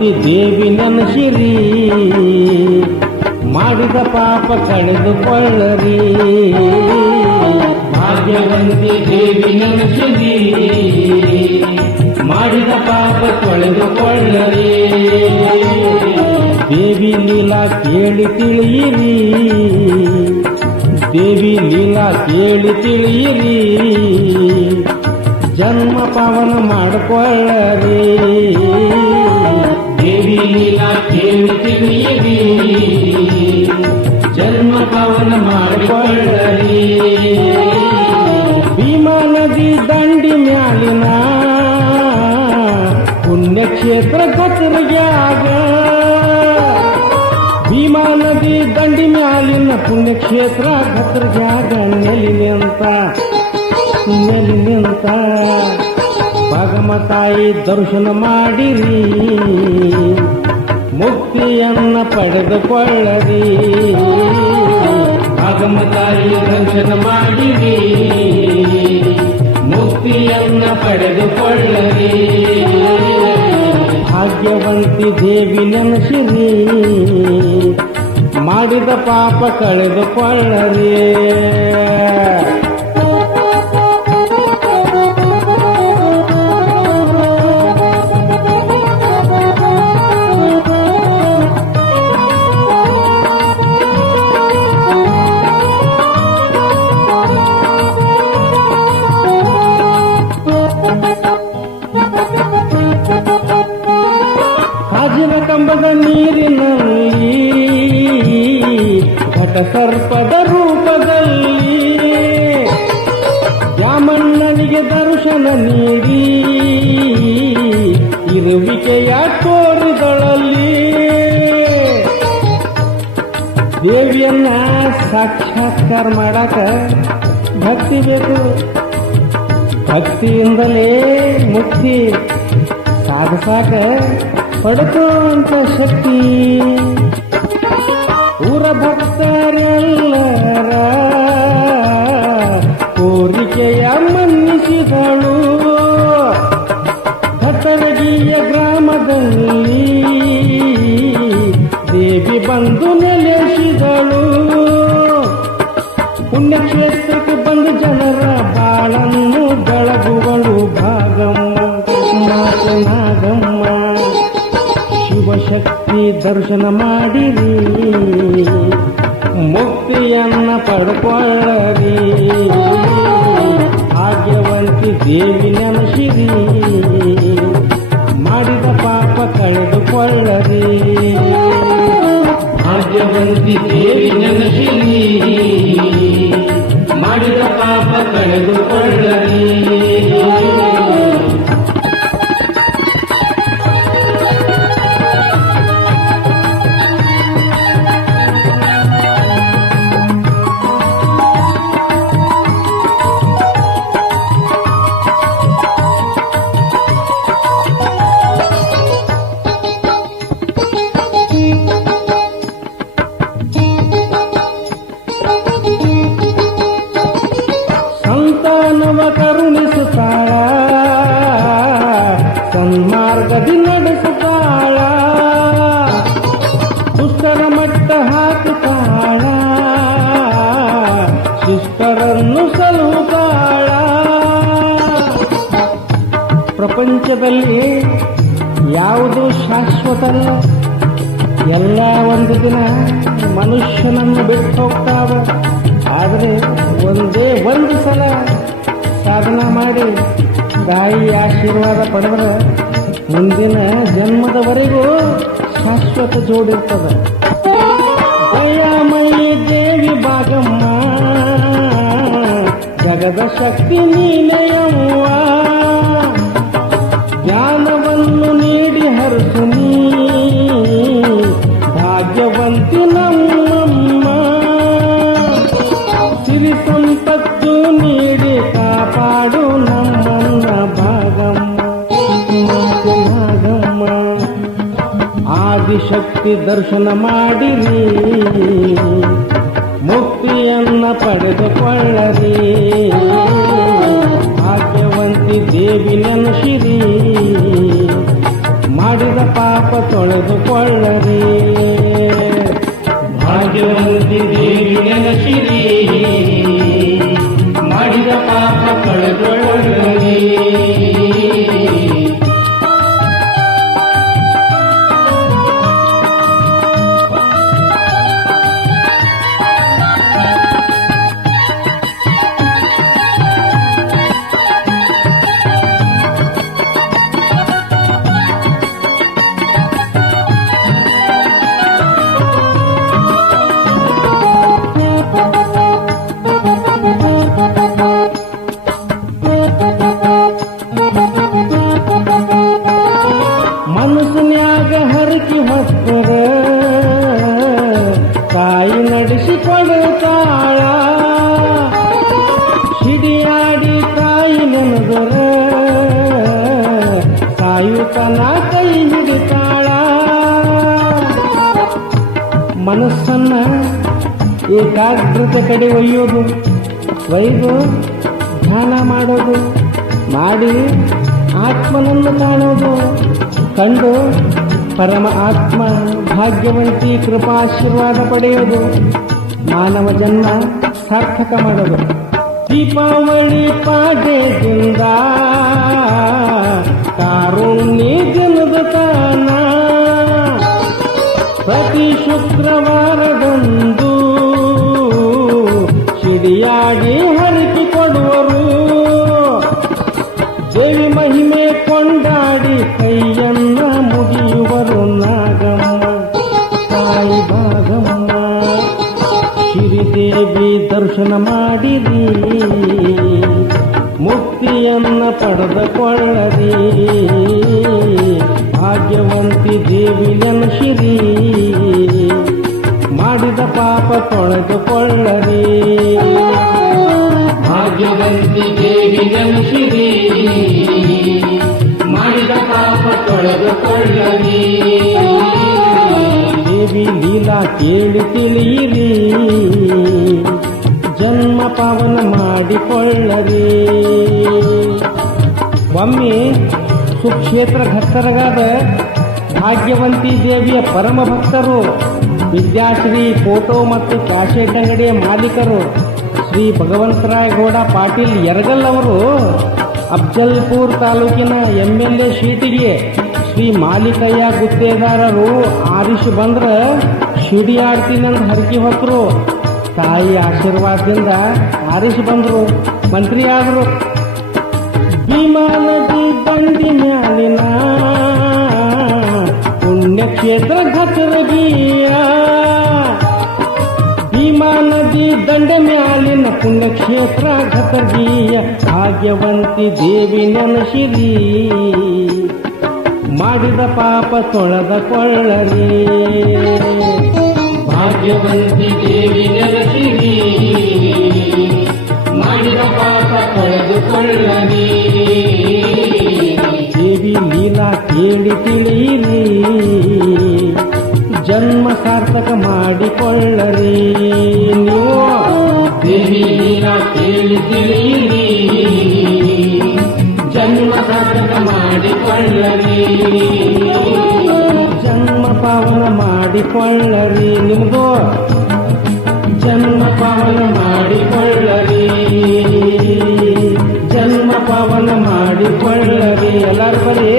ಭಾಗ್ಯವಂತಿ ದೇವಿ ನೆನಸಿರಿ ಮಾಡಿದ ಪಾಪ ಕಳೆದುಕೊಳ್ಳರಿ. ಭಾಗ್ಯವಂತಿ ದೇವಿ ನೆನಸಿರಿ ಮಾಡಿದ ಪಾಪ ತೊಳೆದುಕೊಳ್ಳರಿ ದೇವಿ ಲೀಲಾ ಕೇಳಿ ತಿಳಿಯಿರಿ. ದೇವಿ ಲೀಲಾ ಕೇಳಿ ತಿಳಿಯಿರಿ. ಜನ್ಮ ಪಾವನ ಮಾಡಿಕೊಳ್ಳರಿ. ಲೀಲಾ ಕೇಳಿ ತಿಳಿಯಿರಿ ಜನ್ಮ ಕವನ ಮಾಡಿಕೊಳ್ಳರಿ ಭೀಮಾ ನದಿ ದಂಡಿ ಮ್ಯಾಲಿನ ಪುಣ್ಯಕ್ಷೇತ್ರ ಗತರಿಗ್ಯಾಗ ಭೀಮಾ ನದಿ ದಂಡಿ ಮ್ಯಾಲಿನ ಪುಣ್ಯಕ್ಷೇತ್ರ ಗತರಿಗ್ಯಾಗ ನೆಲಿ ನಿಂತ ನೆಲಿ ನಿಂತ. ಭಗಮತಾಯಿ ದರ್ಶನ ಮಾಡಿರಿ. ಮುಕ್ತಿಯನ್ನ ಪಡೆದುಕೊಳ್ಳರಿ. ಭಗಮತಾಯಿ ದರ್ಶನ ಮಾಡಿರಿ. ಮುಕ್ತಿಯನ್ನ ಪಡೆದುಕೊಳ್ಳರಿ. ಭಾಗ್ಯವಂತಿ ದೇವಿ ನೆನಸಿರಿ. ಮಾಡಿದ ಪಾಪ ಕಳೆದುಕೊಳ್ಳರಿ. ಸರ್ಪದ ರೂಪದಲ್ಲಿ ರಾಮಣ್ಣನಿಗೆ ದರ್ಶನ ನೀಡಿ ಇರುವಿಕೆಯ ತೋರಿದಳಲ್ಲಿ ದೇವಿಯನ್ನ ಸಾಕ್ಷಾತ್ಕಾರ ಮಾಡಾಕ ಭಕ್ತಿ ಬೇಕು. ಭಕ್ತಿಯಿಂದಲೇ ಮುಕ್ತಿ ಸಾಧಸಾಕ ಪಡ್ಕೋಂತ ಶಕ್ತಿ. ಊರ ಭಕ್ತರೆಲ್ಲರ ಕೋರಿಕೆಯ ಮನ್ನಿಸಿದಳು. ಭತ್ತರಗಿಯ ಗ್ರಾಮದಲ್ಲಿ ದೇವಿ ಬಂದು ನೆಲೆಸಿದಳು. ಪುಣ್ಯಕ್ಷೇತ್ರಕ್ಕೆ ಬಂದು ಜನರ ಬಾಳನ್ನು ಬೆಳಗುವಳು ಭಾಗಮ್ಮ, ನಾಗಮ್ಮ. ಶಿವಶಕ್ತಿ ದರ್ಶನ ಮಾಡಿರಿ. ಪಡ್ಕೊಳ್ಳರಿ ಭಾಗ್ಯವಂತಿ ದೇವಿ ನೆನಸಿರಿ. ಮಾಡಿದ ಪಾಪ ಕಳೆದುಕೊಳ್ಳರಿ ಭಾಗ್ಯವಂತಿ ದೇವಿ ನೆನಸಿರಿ. ಮಾಡಿದ ಪಾಪ ಕಳೆದುಕೊಳ್ಳರಿ ಪ್ರಪಂಚದಲ್ಲಿ ಯಾವುದು ಶಾಶ್ವತಲ್ಲ ಎಲ್ಲ ಒಂದು ದಿನ ಮನುಷ್ಯನನ್ನು ಬಿಟ್ಟು ಹೋಗ್ತಾವ. ಆದರೆ ಒಂದೇ ಒಂದು ಸಲ ಸಾಧನ ಮಾಡಿ ತಾಯಿ ಆಶೀರ್ವಾದ ಪಡೆದ್ರೆ ಮುಂದಿನ ಜನ್ಮದವರೆಗೂ ಶಾಶ್ವತ ಜೋಡಿರ್ತದ ದಯಾಮಯಿ ದೇವಿ ಭಾಗಮ್ಮ, ಜಗದ ಶಕ್ತಿ ನೀನೆಯವ್ವ ಆದಿಶಕ್ತಿ ದರ್ಶನ ಮಾಡಿರಿ. ಮುಕ್ತಿಯನ್ನ ಪಡೆದುಕೊಳ್ಳರಿ. ಭಾಗ್ಯವಂತ ದೇವಿ ನೆನಸಿರಿ. ಮಾಡಿದ ಪಾಪ ತೊಳೆದುಕೊಳ್ಳರಿ. ಭಾಗ್ಯವಂತಿ ದೇವಿ ನೆನಸಿರಿ. ಮಾಡಿದ ಪಾಪ ಕಳೆದೊಳಗರಿ ನೆನದರ ಕಾಯುತನ ಕೈ ಹಿಡಿತಾಳ. ಮನಸ್ಸನ್ನ ಏಕಾಗ್ರತೆ ಕಡೆ ಒಯ್ಯೋದು. ಒಯ್ದು ಧ್ಯಾನ ಮಾಡೋದು. ಮಾಡಿ ಆತ್ಮನನ್ನು ಕಾಣೋದು. ಕಂಡು ಪರಮ ಆತ್ಮ ಭಾಗ್ಯವಂತಿ ಕೃಪಾಶೀರ್ವಾದ ಪಡೆಯೋದು. ಮಾನವ ಜನ್ಮ ಸಾರ್ಥಕ ಮಾಡೋದು. ದೀಪಾವಳಿ ಪಾಡ್ಯದಿಂದ ಕಾರುಣ್ಯ ದಿನದ ತಾನ. ಪ್ರತಿ ಶುಕ್ರವಾರದಂದು ಸಿಡಿಯಾಡಿ ದರ್ಶನ ಮಾಡಿರಿ ಮುಕ್ತಿಯನ್ನ ಪಡೆದುಕೊಳ್ಳರಿ ಭಾಗ್ಯವಂತಿ ದೇವಿ ನೆನಸಿರಿ ಮಾಡಿದ ಪಾಪ ತೊಳೆದುಕೊಳ್ಳರಿ ಭಾಗ್ಯವಂತಿ ದೇವಿ ನೆನಸಿರಿ ಮಾಡಿದ ಪಾಪ ತೊಳೆದುಕೊಳ್ಳರಿ ದೇವಿ ಲೀಲಾ ಕೇಳಿ ತಿಳಿಯಿರಿ. ಜನ್ಮ ಪಾವನ ಮಾಡಿಕೊಳ್ಳರಿ ಒಮ್ಮೆ ಸುಕ್ಷೇತ್ರ ಭಕ್ತರಗಾದ ಭಾಗ್ಯವಂತಿ ದೇವಿಯ ಪರಮ ಭಕ್ತರು, ವಿದ್ಯಾಶ್ರೀ ಫೋಟೋ ಮತ್ತು ಕ್ಯಾಸೆಟ್ ಅಂಗಡಿಯ ಮಾಲೀಕರು, ಶ್ರೀ ಭಗವಂತರಾಯಗೌಡ ಪಾಟೀಲ್ ಯರಗಲ್ ಅವರು, ಅಫ್ಜಲ್ಪುರ್ ತಾಲೂಕಿನ ಎಂ ಎಲ್ ಎ ಶೀಟಿಗೆ ಶ್ರೀ ಮಾಲೀಕಯ್ಯ ಗುತ್ತೇದಾರರು ಆರಿಸಿ ಬಂದ್ರ ಅಂತ ಹರಕಿ ಹೊತ್ತರು ತಾಯಿ ಆಶೀರ್ವಾದದಿಂದ ಆರಿಸಿ ಬಂದರು, ಮಂತ್ರಿ ಆದರು. ಭೀಮಾನದಿ ಬಂಡಿ ಮ್ಯಾಲಿನ ಪುಣ್ಯಕ್ಷೇತ್ರ ಘಸರಗಿಯ ಭೀಮಾ ನದಿ ದಂಡ ಮ್ಯಾಲಿನ ಪುಣ್ಯಕ್ಷೇತ್ರ ಘಟರ್ಗಿಯ ಭಾಗ್ಯವಂತಿ ದೇವಿ ನೆನಸಿರಿ. ಮಾಡಿದ ಪಾಪ ತೊಳೆದ ಕೊಳ್ಳರಿ. ಭಾಗ್ಯವಂತಿ ದೇವಿ ನೆನಸಿರಿ ಮಾಡಿದ ಪಾಪ ಕಳೆದುಕೊಳ್ಳಲಿ. ದೇವಿ ಲೀಲಾ ಕೇಳಿ ತಿಳಿಯಿರಿ ಜನ್ಮ ಸಾರ್ಥಕ ಮಾಡಿಕೊಳ್ಳರಿ ನೀವು ದೇವಿ ನೀರ ಕೇಳಿ ತಿಳಿಯಿರಿ ಜನ್ಮ ಸಾರ್ಥಕ ಮಾಡಿಕೊಳ್ಳರಿ ಮಾಡಿಕೊಳ್ಳರಿ ನಿಮ್ದು ಜನ್ಮ ಪಾವನ ಮಾಡಿಕೊಳ್ಳರಿ. ಜನ್ಮ ಪಾವನ ಮಾಡಿಕೊಳ್ಳರಿ ಎಲ್ಲರೂ ಬರೀ